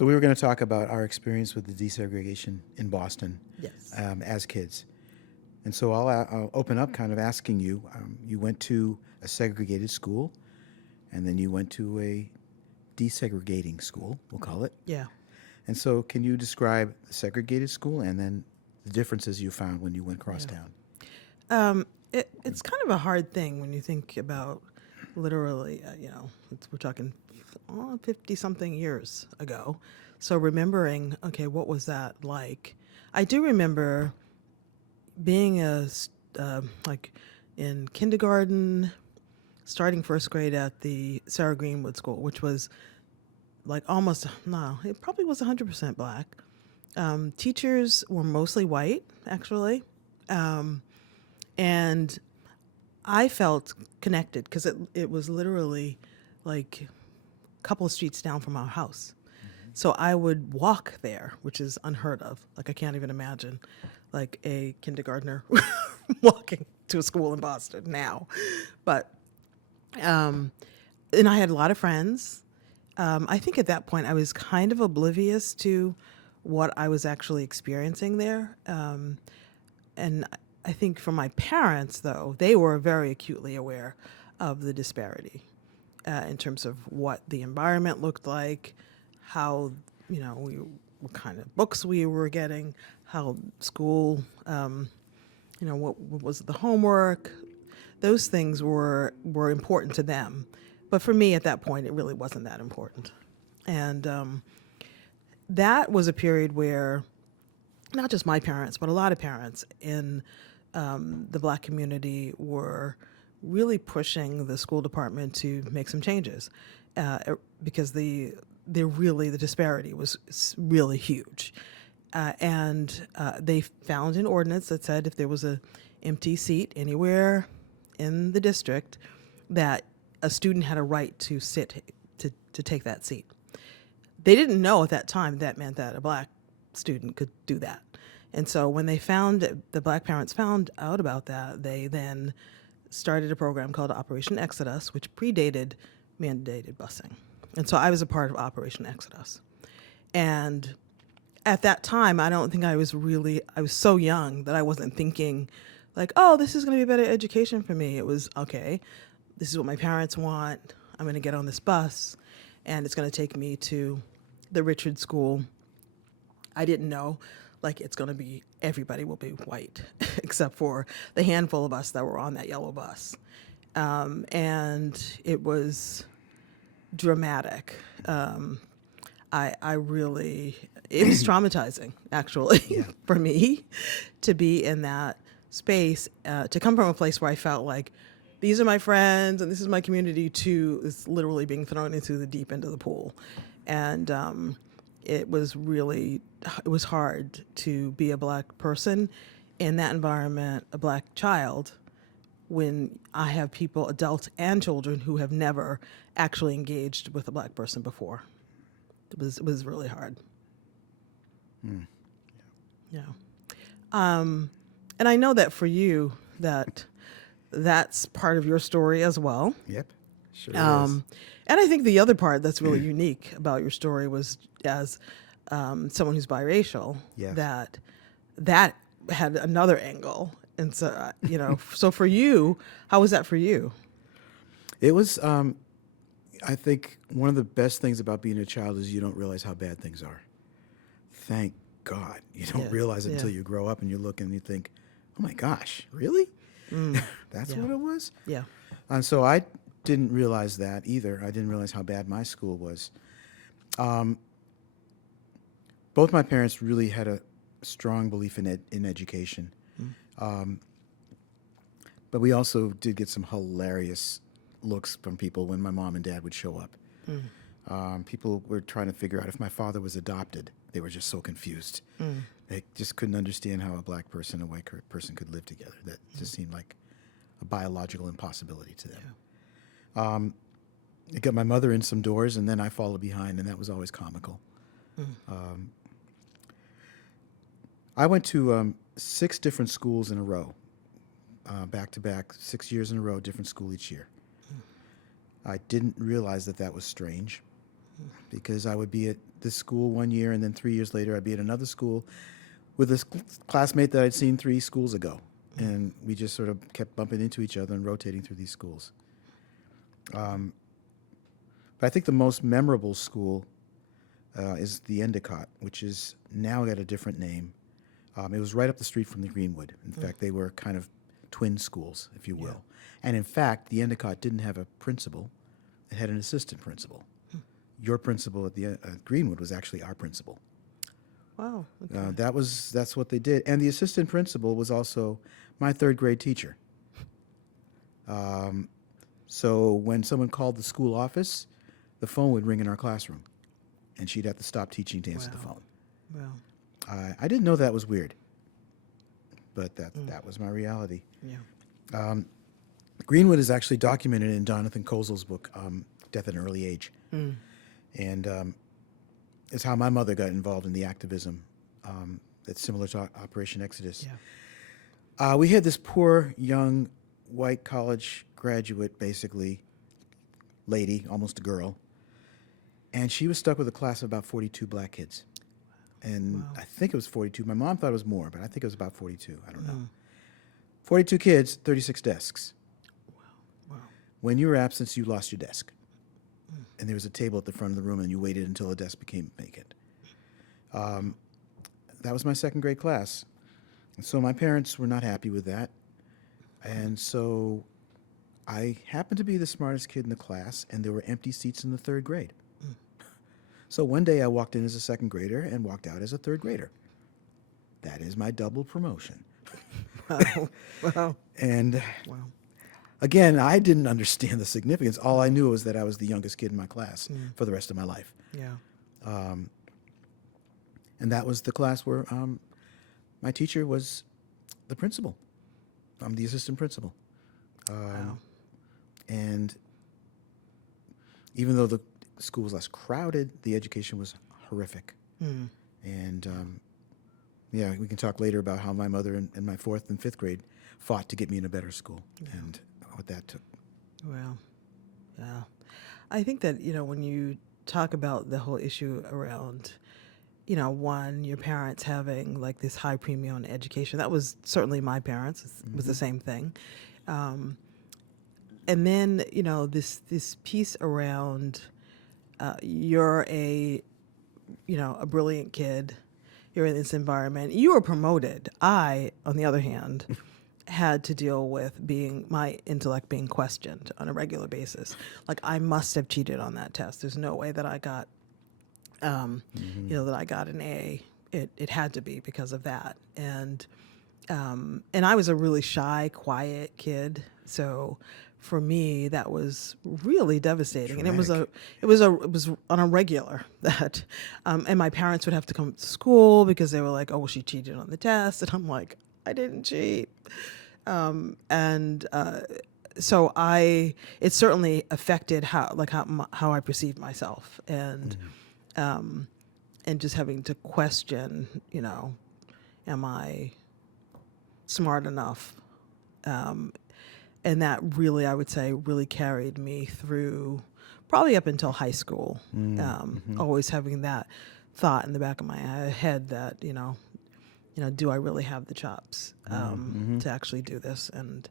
So we were going to talk about our experience with the desegregation in Boston Yes. as kids. And so I'll open up kind of asking you, you went to a segregated school, and then you went to a desegregating school, we'll call it. Yeah. And so can you describe the segregated school and then the differences you found when you went across town? It's kind of a hard thing when you think about literally, we're talking 50 something years ago. So remembering, okay, what was that like? I do remember being like in kindergarten, starting first grade at the Sarah Greenwood School, which was like almost, no, it probably was 100% black. Teachers were mostly white, actually. And I felt connected because it was literally like a couple of streets down from our house. So I would walk there, which is unheard of. Like I can't even imagine like a kindergartner walking to a school in Boston now. But and I had a lot of friends. I think at that point I was kind of oblivious to what I was actually experiencing there. And I think for my parents, though, they were very acutely aware of the disparity in terms of what the environment looked like, how, what kind of books we were getting, how school, what was the homework. Those things were important to them. But for me at that point, it really wasn't that important. And that was a period where not just my parents, but a lot of parents in the black community were really pushing the school department to make some changes because the disparity was really huge. And they found an ordinance that said if there was an empty seat anywhere in the district, that a student had a right to take that seat. They didn't know at that time that meant that a black student could do that. And so when the black parents found out about that, they then started a program called Operation Exodus, which predated mandated busing. And so I was a part of Operation Exodus. And at that time, I don't think I was so young that I wasn't thinking like, oh, this is going to be a better education for me. It was, okay, this is what my parents want. I'm going to get on this bus, and it's going to take me to the Richard School. I didn't know, like, it's going to be, everybody will be white, except for the handful of us that were on that yellow bus. And it was dramatic. It was traumatizing, actually, for me to be in that space, to come from a place where I felt like these are my friends and this is my community, to is literally being thrown into the deep end of the pool. And it was hard to be a black person in that environment, a black child, when I have people, adults and children, who have never actually engaged with a black person before. It was really hard. Yeah. And I know that for you, that's part of your story as well. Yep, sure is. And I think the other part that's really unique about your story was, as someone who's biracial, Yes. that had another angle. And so, so for you, how was that for you? It was, I think, one of the best things about being a child is you don't realize how bad things are. Thank God. You don't realize it until you grow up and you look and you think, oh my gosh, really? That's what it was? Yeah. And so I didn't realize that either. I didn't realize how bad my school was. Both my parents really had a strong belief in education. But we also did get some hilarious looks from people when my mom and dad would show up. People were trying to figure out if my father was adopted. They were just so confused. They just couldn't understand how a black person and a white person could live together. That just seemed like a biological impossibility to them. It got my mother in some doors, and then I followed behind, and that was always comical. I went to 6 different schools in a row, back to back, 6 years in a row, different school each year. I didn't realize that was strange, because I would be at this school 1 year, and then 3 years later I'd be at another school with this classmate that I'd seen 3 schools ago. And we just sort of kept bumping into each other and rotating through these schools. But I think the most memorable school is the Endicott, which is now got a different name. It was right up the street from the Greenwood. In fact, they were kind of twin schools, if you will. Yeah. And in fact, the Endicott didn't have a principal. It had an assistant principal. Your principal at the Greenwood was actually our principal. Wow. Okay. That's what they did. And the assistant principal was also my third grade teacher. So when someone called the school office, the phone would ring in our classroom, and she'd have to stop teaching to answer the phone. Wow. I didn't know that was weird, but that was my reality. Yeah. Greenwood is actually documented in Jonathan Kozol's book, Death at an Early Age. And it's how my mother got involved in the activism that's similar to Operation Exodus. Yeah. We had this poor, young, white college graduate, basically, lady, almost a girl, and she was stuck with a class of about 42 black kids. And I think it was 42. My mom thought it was more, but I think it was about 42. I don't know. 42 kids, 36 desks. Wow. When you were absent, you lost your desk. And there was a table at the front of the room, and you waited until a desk became vacant. That was my second grade class. And so my parents were not happy with that. And so I happened to be the smartest kid in the class, and there were empty seats in the third grade. So one day I walked in as a second grader and walked out as a third grader. That is my double promotion. Wow. Wow. And Wow. again, I didn't understand the significance. All I knew was that I was the youngest kid in my class for the rest of my life. Yeah. And that was the class where my teacher was the principal. I'm the assistant principal. Wow. And even though the school was less crowded, the education was horrific. And yeah, we can talk later about how my mother and my fourth and fifth grade fought to get me in a better school and what that took. Well, yeah. I think that, when you talk about the whole issue around, one, your parents having like this high premium on education, that was certainly my parents, it was the same thing. And then, this piece around you're a brilliant kid, you're in this environment, you were promoted. I, on the other hand, had to deal with my intellect being questioned on a regular basis. Like, I must have cheated on that test. There's no way that I got, that I got an A. It had to be because of that. And I was a really shy, quiet kid. So for me, that was really devastating. Traumatic. And it was on a regular that, and my parents would have to come to school because they were like, oh, well, she cheated on the test. And I'm like, I didn't cheat. So it certainly affected how I perceived myself, and just having to question, am I smart enough? And that really, I would say, really carried me through probably up until high school. Always having that thought in the back of my head that, do I really have the chops to actually do this? And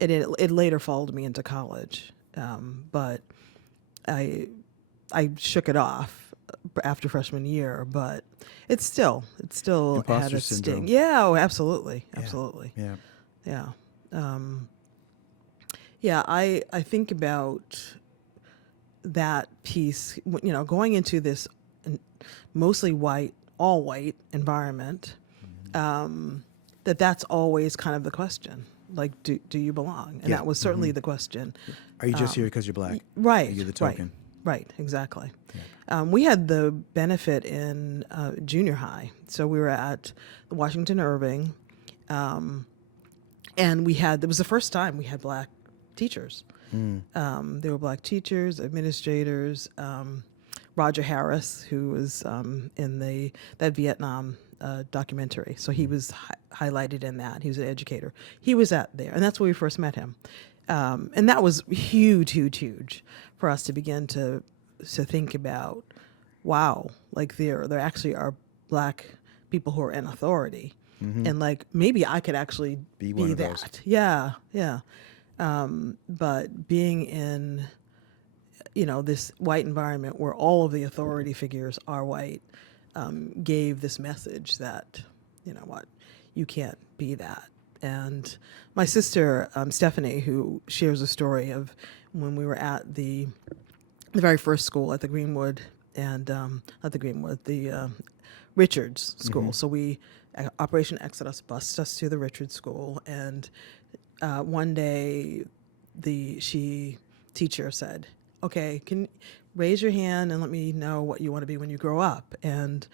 it later followed me into college, but I shook it off after freshman year. But it still Imposter had a syndrome. sting. Yeah, oh, absolutely. Yeah. I think about that piece, going into this mostly all white environment. That's always kind of the question. Like, do you belong? And that was certainly the question. Are you just here because you're black? Right. Are you the token? Right, exactly. We had the benefit in junior high. So we were at Washington Irving, and it was the first time we had black teachers. There were black teachers, administrators, Roger Harris, who was in that Vietnam documentary. So he was highlighted in that. He was an educator. He was there, and that's where we first met him. And that was huge for us to begin to think about wow, like there actually are black people who are in authority, and like maybe I could actually Be one be of those. that. Yeah, yeah. But being in, this white environment where all of the authority figures are white, gave this message that, you know what, you can't be that. And my sister, Stephanie, who shares a story of when we were at the very first school at the Greenwood, and not the Greenwood, the Richards School. So Operation Exodus bussed us to the Richards School, and one day the teacher said, "Okay, can raise your hand and let me know what you want to be when you grow up." And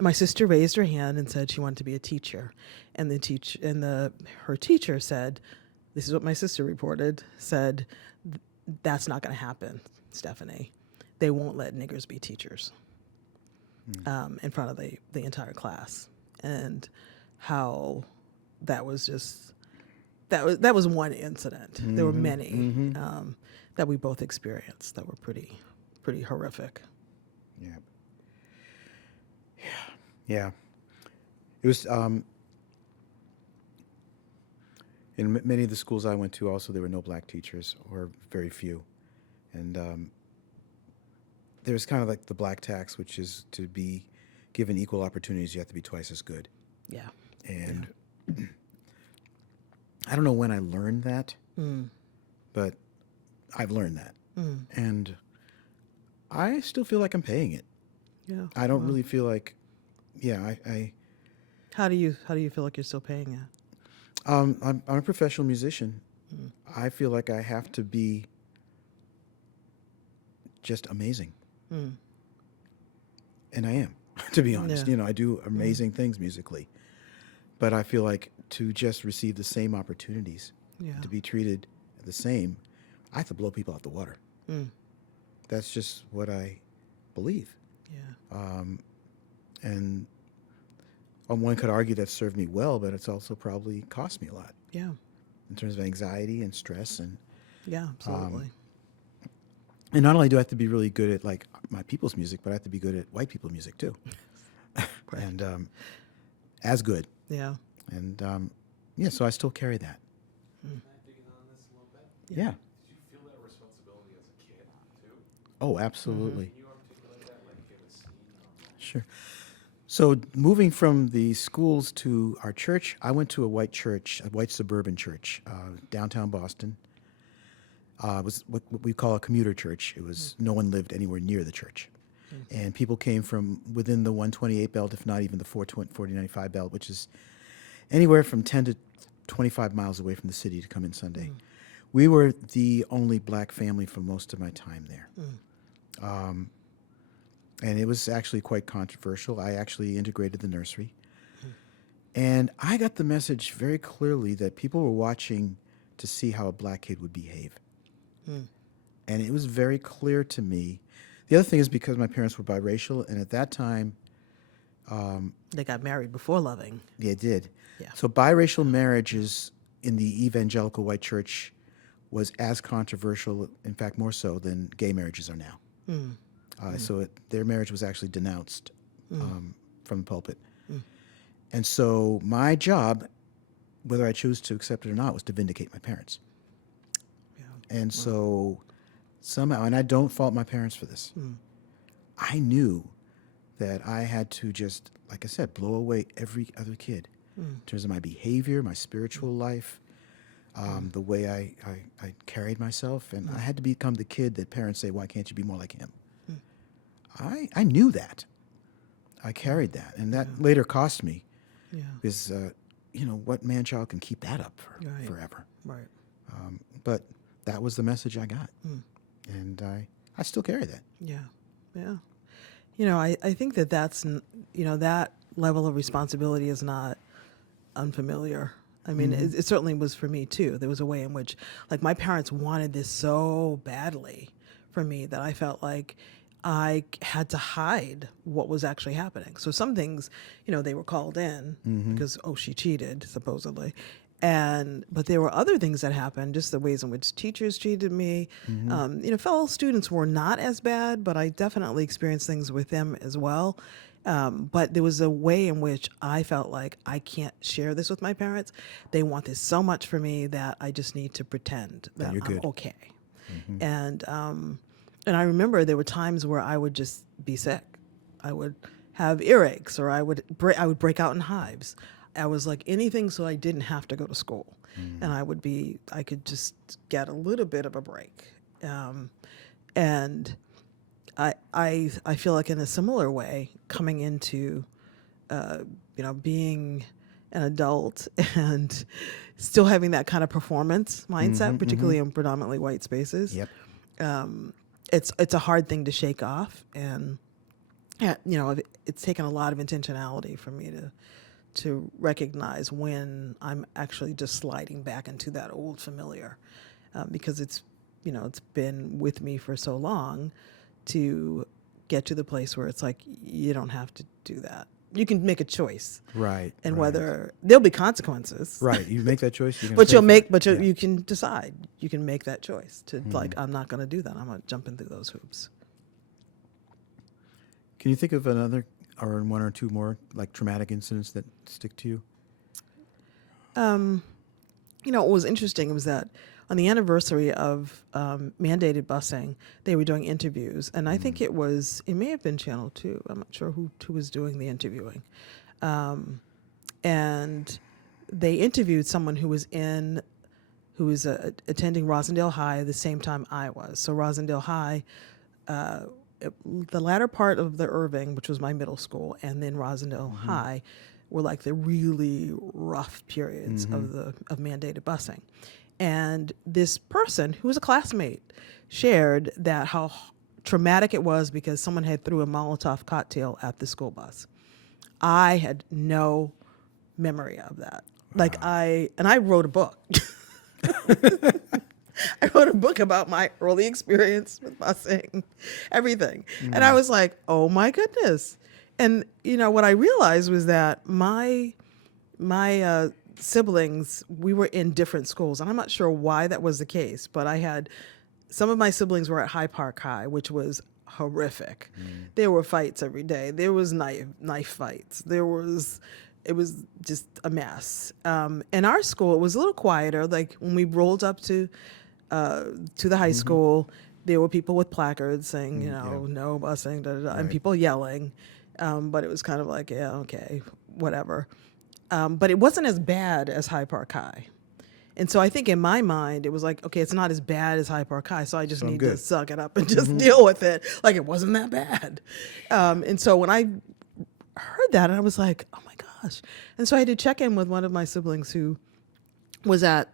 my sister raised her hand and said she wanted to be a teacher, and her teacher said, "This is what my sister reported." Said, "That's not going to happen, Stephanie. They won't let niggers be teachers." In front of the entire class, and how that was just that was one incident. There were many that we both experienced that were pretty horrific. Yeah. Yeah. It was in many of the schools I went to. Also, there were no black teachers, or very few, and there's kind of like the black tax, which is to be given equal opportunities, you have to be twice as good. Yeah. And I don't know when I learned that, but I've learned that, and I still feel like I'm paying it. Yeah. I don't really feel like, I How do you feel like you're still paying it? I'm a professional musician. I feel like I have to be just amazing. And I am, to be honest. Yeah. I do amazing things musically. But I feel like to just receive the same opportunities, Yeah. to be treated the same, I have to blow people out the water. That's just what I believe. Yeah. And one could argue that served me well, but it's also probably cost me a lot Yeah. in terms of anxiety and stress. Yeah. Absolutely. And not only do I have to be really good at like my people's music, but I have to be good at white people music too. Right. And as good. Yeah. And so I still carry that. Can I dig in on this a little bit? Yeah. Did you feel that responsibility as a kid, too? Oh, absolutely. Can you articulate that, like give a scene on that? Sure. So moving from the schools to our church, I went to a white church, a white suburban church, downtown Boston. It was what we call a commuter church. It was no one lived anywhere near the church. And people came from within the 128 belt, if not even the 4095 belt, which is anywhere from 10 to 25 miles away from the city to come in Sunday. We were the only black family for most of my time there. And it was actually quite controversial. I actually integrated the nursery. And I got the message very clearly that people were watching to see how a black kid would behave. And it was very clear to me. The other thing is because my parents were biracial, and at that time, They got married before loving. they did. Yeah. So biracial marriages in the evangelical white church was as controversial, in fact, more so than gay marriages are now. So their marriage was actually denounced from the pulpit. And so my job, whether I choose to accept it or not, was to vindicate my parents. Yeah. And so somehow, and I don't fault my parents for this, I knew that I had to just, like I said, blow away every other kid in terms of my behavior, my spiritual life, the way I carried myself. And I had to become the kid that parents say, why can't you be more like him? I knew that. I carried that. And that later cost me Yeah. because, what man-child can keep that up Right. forever? Right. But that was the message I got. And I still carry that. Yeah. Yeah. I think that's, that level of responsibility is not unfamiliar. I mean, it certainly was for me too. There was a way in which, like, my parents wanted this so badly for me that I felt like I had to hide what was actually happening. So some things, they were called in because, she cheated, supposedly. But there were other things that happened, just the ways in which teachers treated me. Fellow students were not as bad, but I definitely experienced things with them as well. But there was a way in which I felt like I can't share this with my parents. They want this so much for me that I just need to pretend that you're I'm good. okay. And I remember there were times where I would just be sick. I would have earaches, or I would break out in hives. I was like anything so I didn't have to go to school, and I could just get a little bit of a break. And I feel like in a similar way, coming into, being an adult and still having that kind of performance mindset, particularly in predominantly white spaces. Yep. It's a hard thing to shake off, and it's taken a lot of intentionality for me to recognize when I'm actually just sliding back into that old familiar, because it's been with me for so long to get to the place where it's like, you don't have to do that. You can make a choice. Right. And right. whether there'll be consequences. Right. You make that choice. You're But gonna you can decide. You can make that choice to like, I'm not going to do that. I'm going to jump into those hoops. Can you think of another or one or two more like traumatic incidents that stick to you? What was interesting was that on the anniversary of mandated busing, they were doing interviews, and I think it may have been Channel 2. I'm not sure who was doing the interviewing. And they interviewed someone who was attending Rosendale High the same time I was. So Rosendale High, the latter part of the Irving, which was my middle school, and then Rosendale High were like the really rough periods of mandated busing. And this person, who was a classmate, shared that how traumatic it was because someone had threw a Molotov cocktail at the school bus. I had no memory of that. Wow. I wrote a book. I wrote a book about my early experience with busing, everything. And I was like, oh my goodness. And, what I realized was that my siblings, we were in different schools. And I'm not sure why that was the case, but some of my siblings were at Hyde Park High, which was horrific. There were fights every day. There was knife fights. It was just a mess. In our school, it was a little quieter. Like when we rolled up to the high school, there were people with placards saying, no busing, da, da, da, and people yelling. But it was kind of like, yeah, okay, whatever. But it wasn't as bad as Hyde Park High. And so I think in my mind, it was like, okay, it's not as bad as Hyde Park High, so I just need to suck it up and just deal with it. Like it wasn't that bad. And so when I heard that, I was like, oh my gosh. And so I had to check in with one of my siblings who was at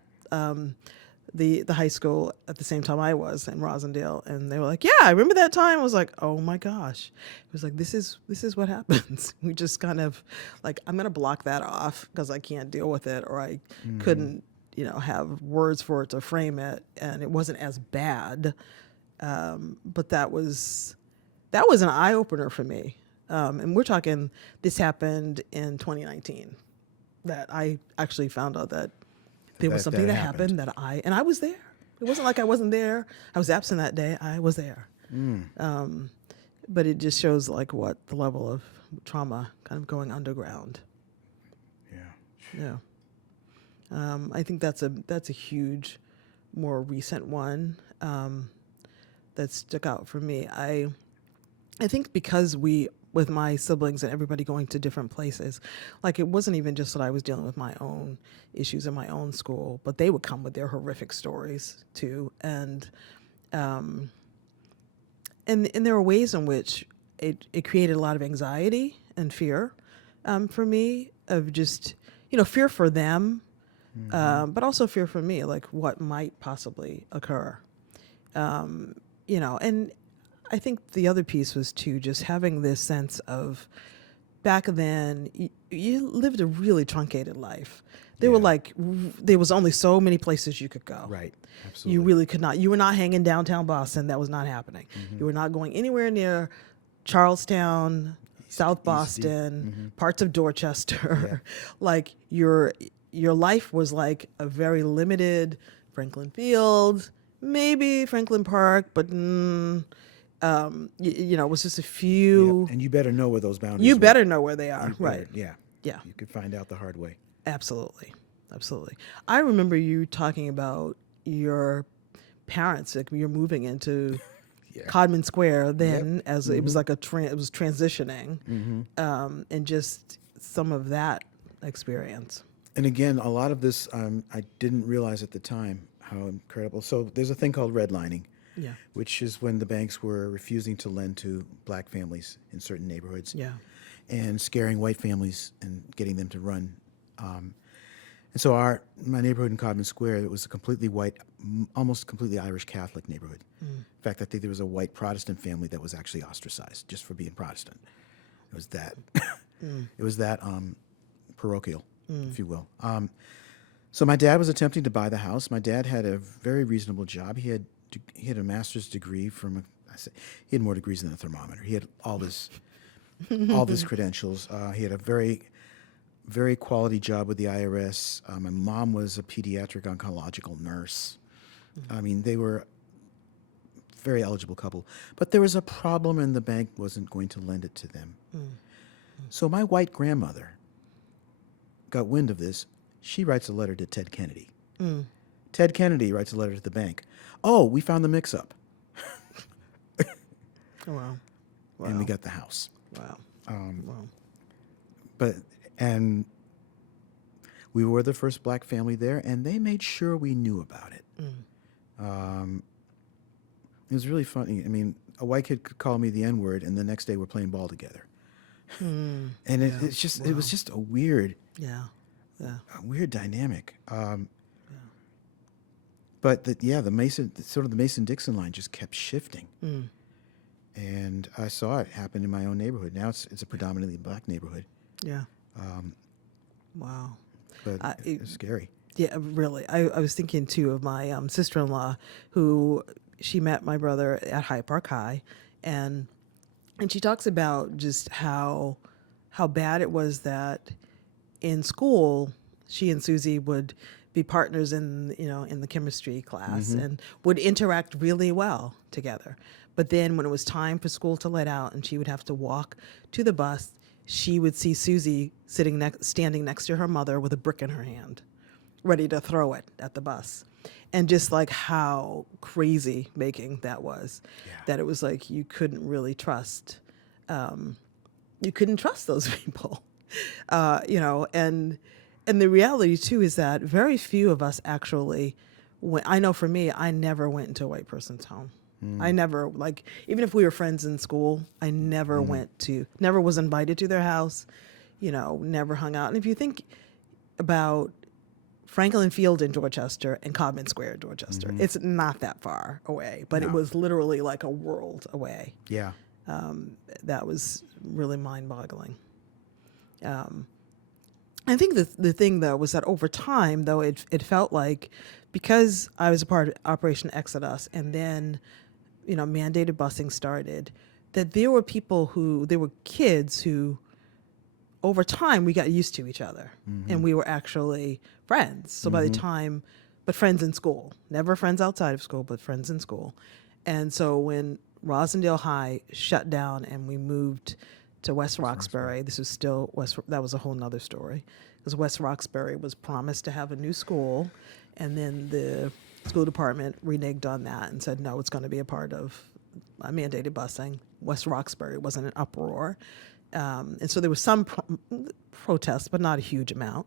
the high school at the same time I was in Rosendale, and they were like, yeah, I remember that time. I was like, oh my gosh. It was like, this is what happens. We just kind of like, I'm going to block that off because I can't deal with it, or I couldn't, have words for it to frame it, and it wasn't as bad. But that was an eye opener for me. And we're talking, this happened in 2019, that I actually found out that there was something that happened that I was there. It wasn't like I wasn't there. I was absent that day. I was there. But it just shows like what the level of trauma kind of going underground. Yeah. I think that's a huge, more recent one that stuck out for me. I think because with my siblings and everybody going to different places, like it wasn't even just that I was dealing with my own issues in my own school, but they would come with their horrific stories too. And there were ways in which it created a lot of anxiety and fear for me, of just, fear for them, but also fear for me, like what might possibly occur. And I think the other piece was too, just having this sense of, back then, you lived a really truncated life. There was only so many places you could go. Right, absolutely. You really could not. You were not hanging downtown Boston. That was not happening. You were not going anywhere near Charlestown, South Boston, parts of Dorchester. Yeah. Like your life was like a very limited Franklin Field, maybe Franklin Park, but it was just a few. Yep. And you better know where those boundaries You were. better know where they are, You right? better- yeah. Yeah. You could find out the hard way. Absolutely. Absolutely. I remember you talking about your parents, like you're moving into Yeah. Codman Square then, Yep. as it was like it was transitioning, and just some of that experience. And again, a lot of this I didn't realize at the time how incredible. So there's a thing called redlining, Yeah. which is when the banks were refusing to lend to black families in certain neighborhoods Yeah. and scaring white families and getting them to run. And so my neighborhood in Codman Square, it was a completely white, almost completely Irish Catholic neighborhood. In fact, I think there was a white Protestant family that was actually ostracized just for being Protestant. It was that. It was that parochial, if you will. So my dad was attempting to buy the house. My dad had a very reasonable job. He had a master's degree he had more degrees than a thermometer. He had all this credentials. He had a very, very quality job with the IRS. My mom was a pediatric oncological nurse. I mean, they were a very eligible couple. But there was a problem, and the bank wasn't going to lend it to them. So my white grandmother got wind of this. She writes a letter to Ted Kennedy. Ted Kennedy writes a letter to the bank. Oh, we found the mix-up. Oh, wow. And we got the house. Wow. And we were the first black family there, and they made sure we knew about it. It was really funny. I mean, a white kid could call me the N-word, and the next day we're playing ball together. And it was just a weird, Yeah. Yeah. a weird dynamic. But the Mason-Dixon line just kept shifting. And I saw it happen in my own neighborhood. Now it's a predominantly black neighborhood. Yeah. Wow. But it's scary. Yeah, really. I was thinking too of my sister-in-law, who she met my brother at Hyde Park High, and she talks about just how bad it was that in school she and Susie would be partners in the chemistry class and would interact really well together. But then when it was time for school to let out and she would have to walk to the bus, she would see Susie standing next to her mother with a brick in her hand, ready to throw it at the bus. And just like how crazy making that was, that it was like you couldn't really trust, those people, and the reality too is that very few of us actually I know for me, I never went into a white person's home. I never, even if we were friends in school, I never never was invited to their house, never hung out. And if you think about Franklin Field in Dorchester and Codman Square in Dorchester, it's not that far away, but it was literally like a world away. Yeah. That was really mind-boggling. I think the thing, though, was that over time, though, it felt like, because I was a part of Operation Exodus and then, mandated busing started, that there were kids who, over time, we got used to each other and we were actually friends. So by the time, but friends in school, never friends outside of school, but friends in school. And so when Rosendale High shut down and we moved to West Roxbury. This was still that was a whole nother story, because West Roxbury was promised to have a new school, and then the school department reneged on that and said, no, it's going to be a part of mandated busing. West Roxbury was in an uproar. And so there was some protest, but not a huge amount.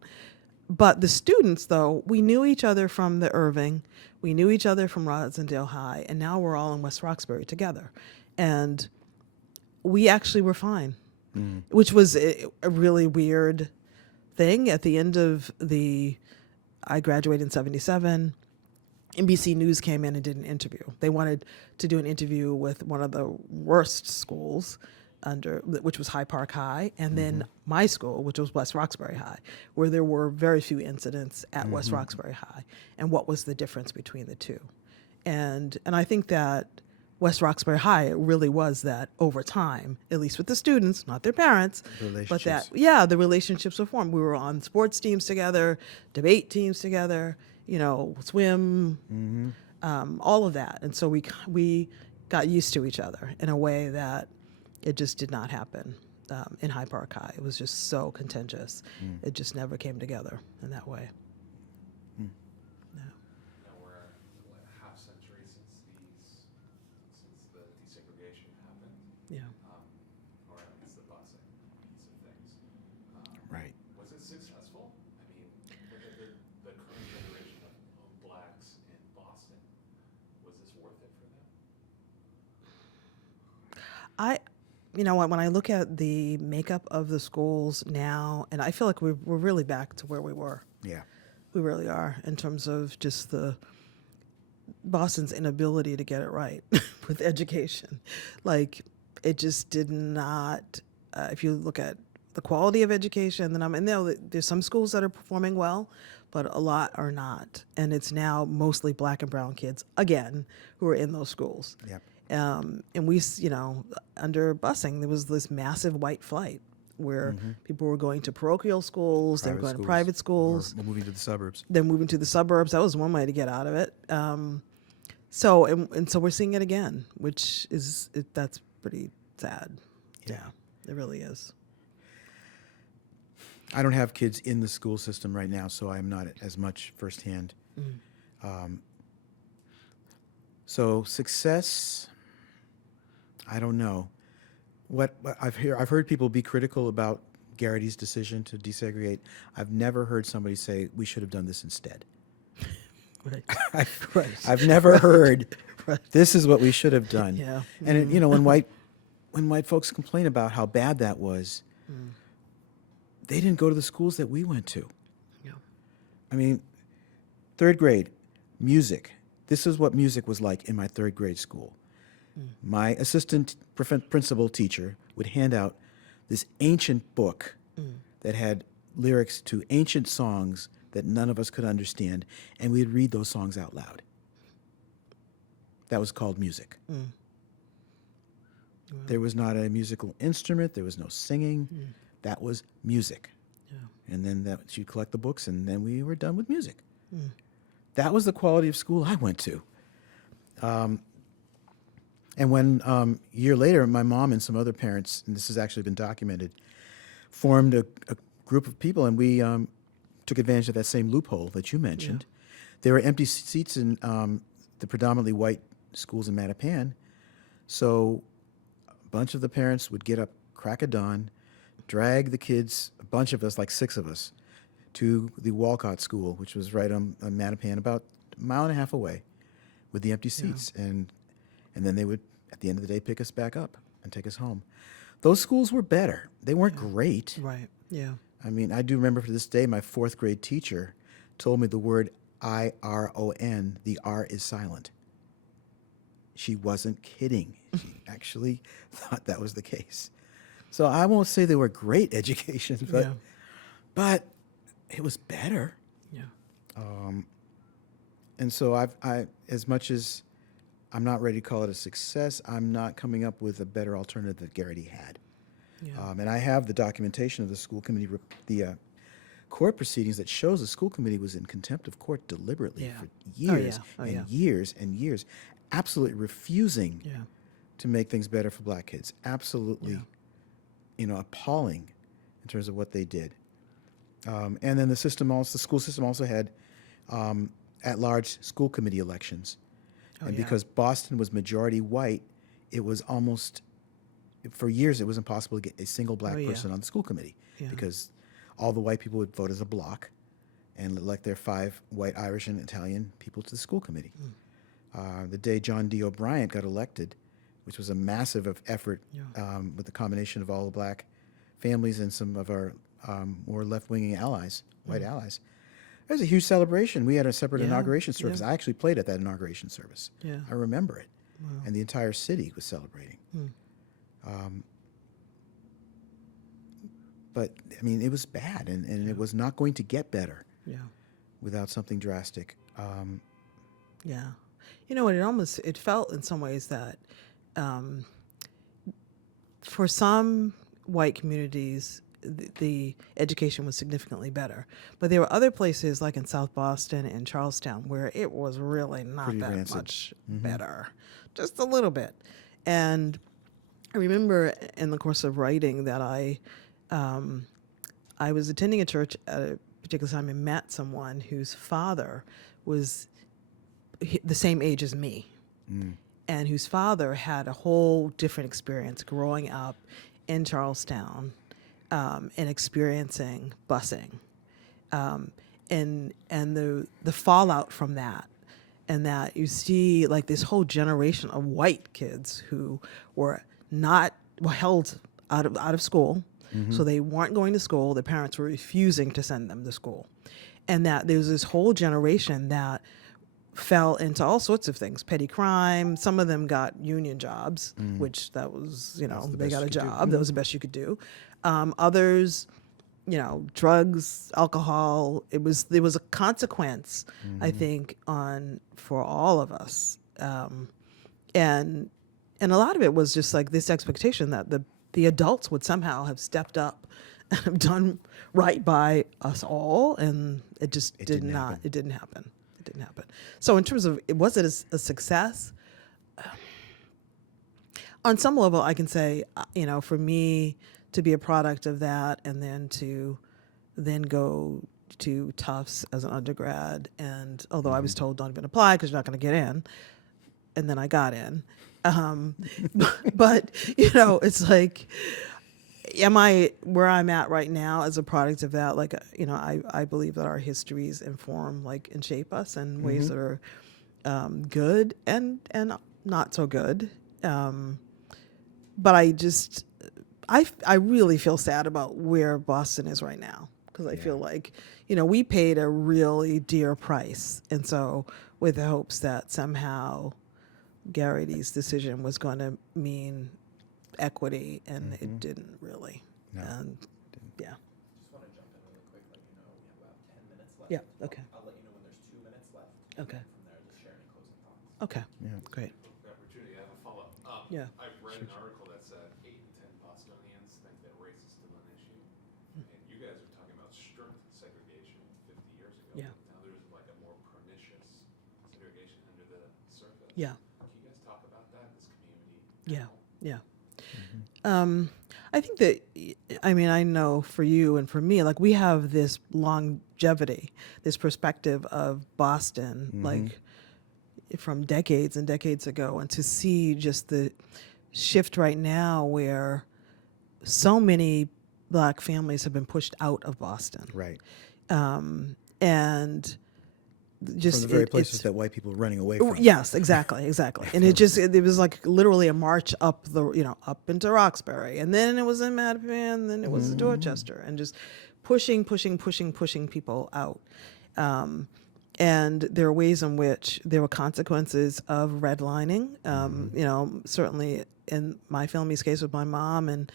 But the students, though, we knew each other from the Irving, we knew each other from Rosendale High, and now we're all in West Roxbury together. And we actually were fine, which was a really weird thing. At the end of I graduated in 1977, NBC News came in and did an interview. They wanted to do an interview with one of the worst schools, which was Hyde Park High, and then my school, which was West Roxbury High, where there were very few incidents at West Roxbury High, and what was the difference between the two. And I think that West Roxbury High, it really was that over time, at least with the students, not their parents, but that, Relationships. the relationships were formed. We were on sports teams together, debate teams together, swim, all of that. And so we got used to each other in a way that it just did not happen in Hyde Park High. It was just so contentious. It just never came together in that way. Now we're what, a half century since the desegregation happened, Yeah. or at least the busing piece of things. Right. Was it successful? I mean, the current generation of blacks in Boston, was this worth it for them? When I look at the makeup of the schools now, and I feel like we're really back to where we were. Yeah. We really are, in terms of just Boston's inability to get it right with education. Like, it just did not. If you look at the quality of education, then there's some schools that are performing well, but a lot are not, and it's now mostly black and brown kids again who are in those schools. Yep. And under busing, there was this massive white flight where people were going to parochial schools, they were going to private schools. Or moving to the suburbs. They're moving to the suburbs. That was one way to get out of it. So we're seeing it again, that's pretty sad. Yeah, it really is. I don't have kids in the school system right now, so I'm not as much firsthand. So success, I don't know. What I've heard people be critical about Garrity's decision to desegregate. I've never heard somebody say we should have done this instead. Right. I've never heard Right. this is what we should have done. Yeah. And when white folks complain about how bad that was, they didn't go to the schools that we went to. Yeah. I mean, third grade, music. This is what music was like in my third grade school. My assistant principal teacher would hand out this ancient book that had lyrics to ancient songs that none of us could understand, and we'd read those songs out loud. That was called music. There was not a musical instrument. There was no singing. That was music. Yeah. And then she'd collect the books, and then we were done with music. That was the quality of school I went to. And when a year later, my mom and some other parents, and this has actually been documented, formed a group of people, and we took advantage of that same loophole that you mentioned. There were empty seats in the predominantly white schools in Mattapan, so a bunch of the parents would get up crack of dawn, drag the kids, a bunch of us, like 6 of us, to the Walcott School, which was right on Mattapan, about a mile and a half away, with the empty seats. And then they would, at the end of the day, pick us back up and take us home. Those schools were better. They weren't great. Right. Yeah. I mean, I do remember to this day, my 4th grade teacher told me the word IRON, the R is silent. She wasn't kidding. She actually thought that was the case. So I won't say they were great educations, but it was better. Yeah. And so I as much as I'm not ready to call it a success, I'm not coming up with a better alternative that Garrity had. Yeah. And I have the documentation of the school committee, the court proceedings that shows the school committee was in contempt of court deliberately for years years and years, absolutely refusing to make things better for black kids. Absolutely, appalling in terms of what they did. And then the school system also had at-large school committee elections. Because Boston was majority white, it was almost, for years, it was impossible to get a single black person on the school committee because all the white people would vote as a block and elect their 5 white, Irish, and Italian people to the school committee. The day John D. O'Brien got elected, which was a massive effort with the combination of all the black families and some of our more left-wing allies, white allies. It was a huge celebration. We had a separate inauguration service. I actually played at that inauguration service. Yeah. I remember it. Wow. And the entire city was celebrating. But, I mean, it was bad, and it was not going to get better without something drastic. Yeah. You know what? It felt in some ways that for some white communities, the education was significantly better. But there were other places like in South Boston and Charlestown where it was really not Pretty that rancid. much better, just a little bit. And I remember in the course of writing that I was attending a church at a particular time and met someone whose father was the same age as me, and whose father had a whole different experience growing up in Charlestown and experiencing busing, and the fallout from that, and that you see like this whole generation of white kids who were held out of school, so they weren't going to school. Their parents were refusing to send them to school, and that there was this whole generation that fell into all sorts of things, petty crime. Some of them got union jobs, which that was, they got a job. That was the best you could do. Others, drugs, alcohol. There was a consequence, I think, for all of us. And a lot of it was just like this expectation that the adults would somehow have stepped up and have done right by us all, and it just did not. happen. It didn't happen. It didn't happen. So in terms of, was it a success? On some level, I can say, for me to be a product of that, and then go to Tufts as an undergrad, and although I was told don't even apply because you're not going to get in, and then I got in. But it's like, am I where I'm at right now as a product of that? Like, I believe that our histories inform, like, and shape us in ways that are good and not so good. But I really feel sad about where Boston is right now, because I feel like, we paid a really dear price. And so with the hopes that somehow Garrity's decision was going to mean equity, and it didn't really. No. And yeah. Just want to jump in really quick, let you know we have about 10 minutes left. Yeah, okay. I'll let you know when there's 2 minutes left. Okay. From there, just share any closing thoughts. Okay. Yeah. Great. The opportunity, I have a follow-up. Yeah. I've read an article that said 8 in 10 Bostonians think that race is still an issue. And you guys are talking about strict segregation 50 years ago. Yeah. Now there's like a more pernicious segregation under the surface. Yeah. Can you guys talk about that, this community? Yeah. Yeah. I think that, I know for you and for me, like, we have this longevity, this perspective of Boston, like, from decades and decades ago, and to see just the shift right now where so many Black families have been pushed out of Boston. Right. And just From the very it's- places that white people are running away from. Yes, exactly. And it was like literally a march up up into Roxbury, and then it was in Mattapan, then it was Dorchester, and just pushing people out. And there are ways in which there were consequences of redlining. Certainly in my family's case with my mom, and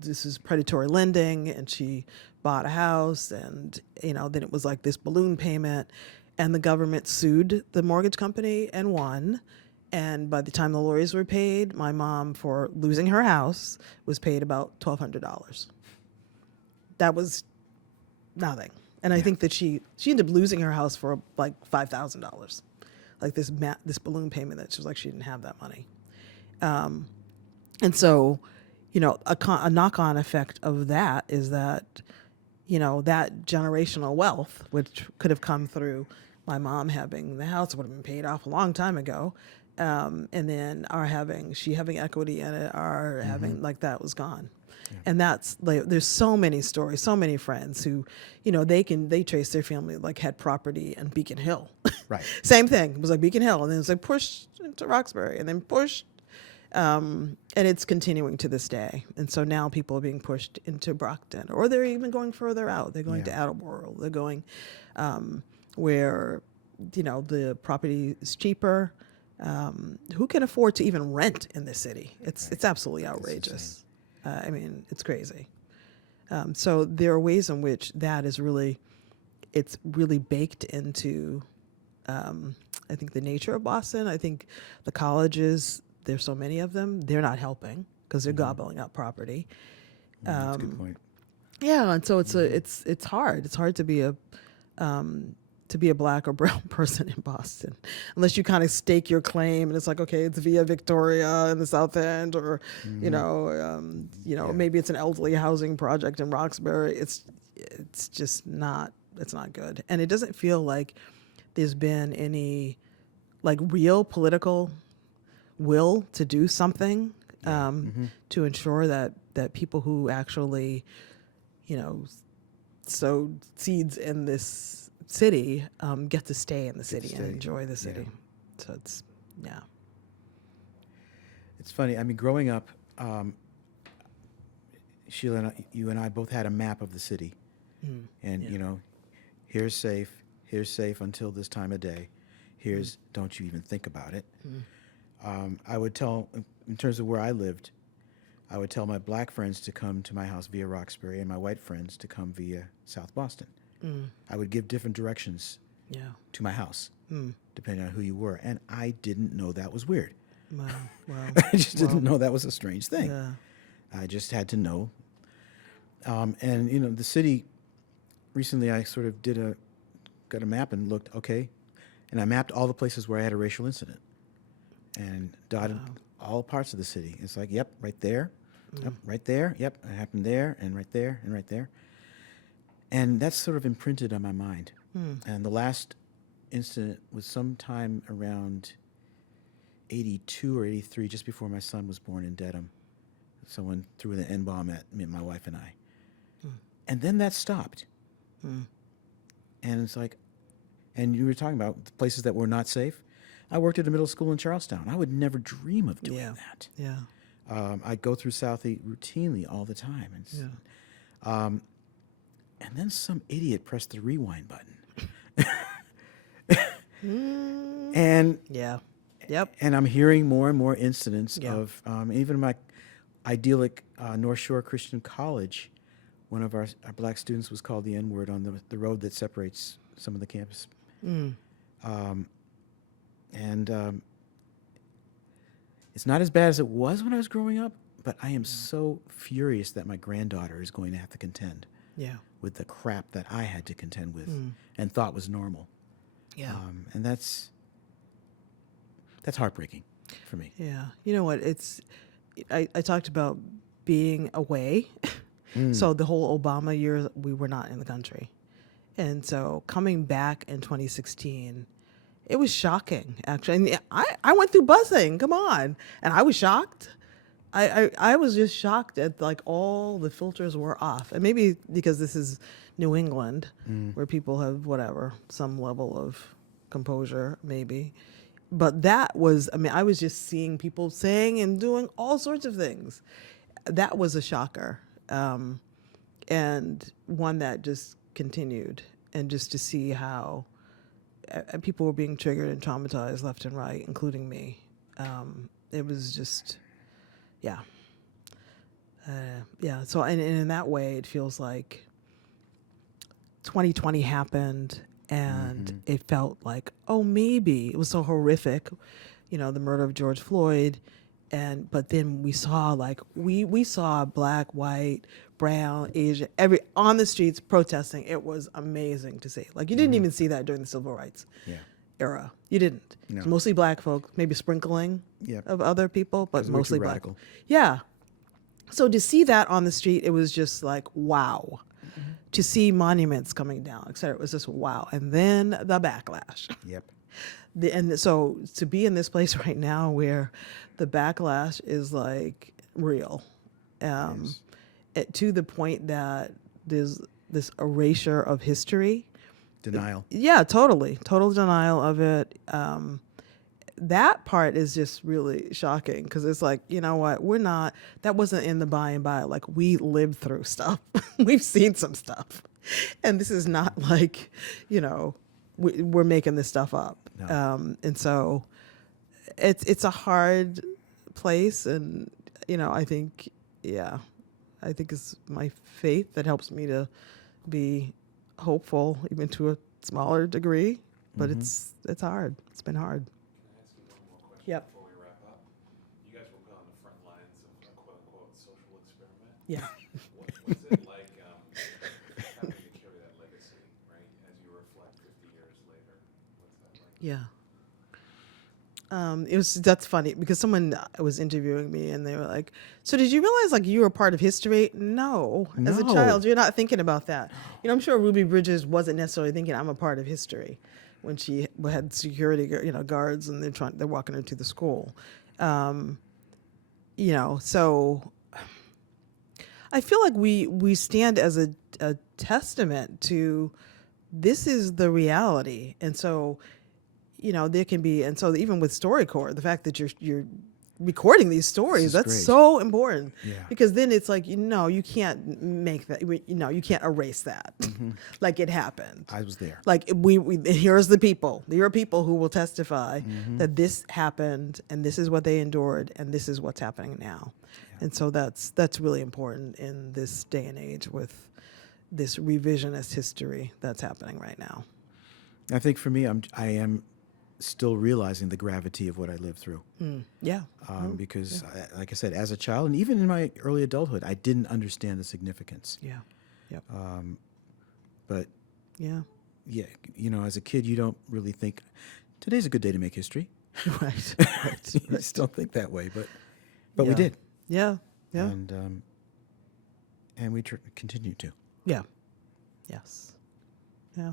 this is predatory lending, and she bought a house, and then it was like this balloon payment, and the government sued the mortgage company and won. And by the time the lawyers were paid, my mom, for losing her house, was paid about $1,200. That was nothing. And I think that she ended up losing her house for like $5,000, like this balloon payment that she was like, she didn't have that money. And so, a knock-on effect of that is that, that generational wealth, which could have come through my mom having the house, would have been paid off a long time ago, and then she having equity in it, having, like, that was gone. Yeah. And that's like, there's so many stories, so many friends who, they trace their family, like, had property in Beacon Hill. Right. Same thing. It was like Beacon Hill, and then it was like pushed into Roxbury, and then pushed. And it's continuing to this day. And so now people are being pushed into Brockton, or they're even going further out. They're going to Attleboro. They're going where, the property is cheaper. Who can afford to even rent in this city? It's absolutely outrageous. It's crazy. So there are ways in which that is really, it's really baked into I think the nature of Boston, I think the colleges, there's so many of them, they're not helping because they're gobbling up property. That's a good point. Yeah, and so it's hard. It's hard to be a black or brown person in Boston, unless you kind of stake your claim and it's like, okay, it's Via Victoria in the South End, or maybe it's an elderly housing project in Roxbury. It's just not. It's not good, and it doesn't feel like there's been any like real political will to do something to ensure that people who actually, sowed seeds in this city get to stay in the city and enjoy the city. So it's, It's funny. I mean, growing up, Sheila, you and I both had a map of the city. And, here's safe until this time of day. Here's don't you even think about it. I would tell, in terms of where I lived, I would tell my black friends to come to my house via Roxbury and my white friends to come via South Boston. I would give different directions to my house, depending on who you were. And I didn't know that was weird. Wow. I just didn't know that was a strange thing. Yeah. I just had to know. And, the city, recently I sort of got a map and looked, okay, and I mapped all the places where I had a racial incident and dotted all parts of the city. It's like, yep, right there, yep, right there, yep, it happened there, and right there, and right there. And that's sort of imprinted on my mind. And the last incident was sometime around 82 or 83, just before my son was born in Dedham. Someone threw an N-bomb at me, my wife and I. And then that stopped. And it's like, and you were talking about the places that were not safe. I worked at a middle school in Charlestown. I would never dream of doing that. Yeah. I'd go through Southie routinely all the time. And then some idiot pressed the rewind button. And and I'm hearing more and more incidents of even my idyllic North Shore Christian College. One of our black students was called the N-word on the road that separates some of the campus. It's not as bad as it was when I was growing up, but I am so furious that my granddaughter is going to have to contend with the crap that I had to contend with and thought was normal. And that's heartbreaking for me. Yeah. You know what? I talked about being away. So the whole Obama year, we were not in the country. And so coming back in 2016, it was shocking, actually. And I went through busing, come on. And I was shocked. I was just shocked at like all the filters were off. And maybe because this is New England, where people have some level of composure, maybe. But that was, I was just seeing people saying and doing all sorts of things. That was a shocker. And one that just continued. And just to see how people were being triggered and traumatized left and right, including me. It was just, So, and in that way, it feels like 2020 happened, and it felt like, oh, maybe it was so horrific, the murder of George Floyd, but then we saw we saw black, white, brown, Asian, on the streets protesting. It was amazing to see. Like you didn't even see that during the civil rights era. You didn't. No. It's mostly black folk, maybe sprinkling of other people, but mostly black. Radical. Yeah. So to see that on the street, it was just like, wow. To see monuments coming down, et cetera, it was just wow. And then the backlash. Yep. And so to be in this place right now where the backlash is like real, to the point that there's this erasure of history. Denial. Yeah, totally. Total denial of it. That part is just really shocking because it's like, you know what, that wasn't in the by and by. Like we lived through stuff. We've seen some stuff. And this is not like, we're making this stuff up. No. And so it's a hard place. And, I think it's my faith that helps me to be hopeful, even to a smaller degree. but it's hard. It's been hard. Can I ask you one more question Yep. before we wrap up? You guys were put on the front lines of a quote-unquote social experiment. Yeah. What's it like having to carry that legacy, right, as you reflect 50 years later? What's that like? Yeah. That's funny because someone was interviewing me and they were like, so did you realize like you were part of history? No. As a No. child, you're not thinking about that. You know, I'm sure Ruby Bridges wasn't necessarily thinking I'm a part of history when she had security, guards and they're walking her to the school. So I feel like we stand as a testament to this is the reality. And so there can be, and so even with StoryCorps, the fact that you're recording these stories, that's great. so important. Yeah. Because then it's like, you can't make that, you can't erase that. Like it happened. I was there. Like here's the people. There are people who will testify that this happened and this is what they endured and this is what's happening now. Yeah. And so that's really important in this day and age with this revisionist history that's happening right now. I think for me, I am still realizing the gravity of what I lived through. Yeah. Because, like I said, as a child and even in my early adulthood, I didn't understand the significance. Yeah. Yep. But yeah. yeah, as a kid, you don't really think today's a good day to make history. Right. You just don't think that way, but we did. Yeah. Yeah. And we continue to. Yeah. Yes. Yeah.